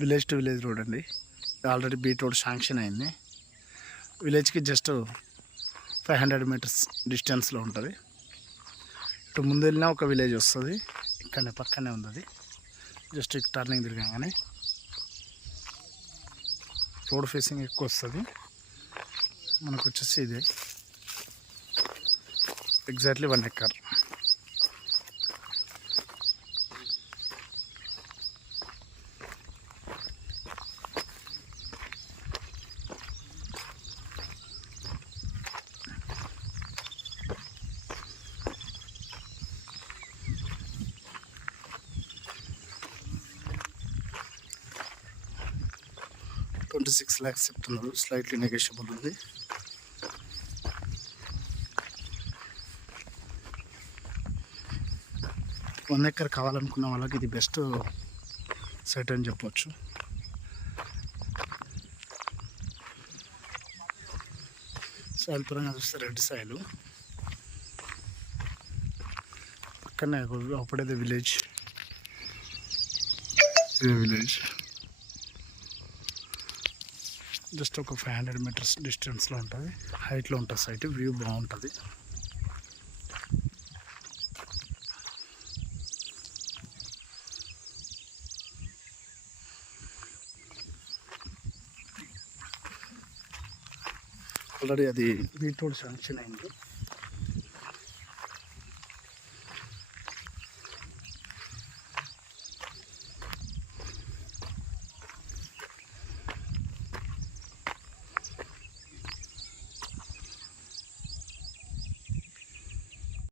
Village to village road అండి. Already BT road sanction అయింది. విలేజ్కి జస్ట్ 500 మీటర్స్ డిస్టెన్స్లో ఉంటుంది. ఇటు ముందు వెళ్ళినా ఒక విలేజ్ వస్తుంది, ఇక్కడనే పక్కనే ఉంది. అది జస్ట్ టర్నింగ్ తిరగగానే రోడ్ ఫేసింగ్ ఎక్కువ వస్తుంది. మనకు వచ్చేసి ఇదే ఎగ్జాక్ట్లీ 1 ఎకర్. $26 lakhs చెప్తున్నారు. స్లైట్లీ నెగోషియబుల్ ఉంది. వన్ ఎకర్ కావాలనుకున్న వాళ్ళకి ఇది బెస్ట్ సైట్ అని చెప్పవచ్చు. సాయిల్ పరంగా చూస్తే రెడ్ సాయిల్. పక్కనే అప్పుడేది విలేజ్, ఇదే విలేజ్. జస్ట్ ఒక 500 మీటర్స్ డిస్టెన్స్లో ఉంటుంది, హైట్లో ఉంటుంది సైట్. వ్యూ బాగుంటుంది. ఆల్రెడీ అది బీట్ రోడ్ శాంక్షన్ అయింది.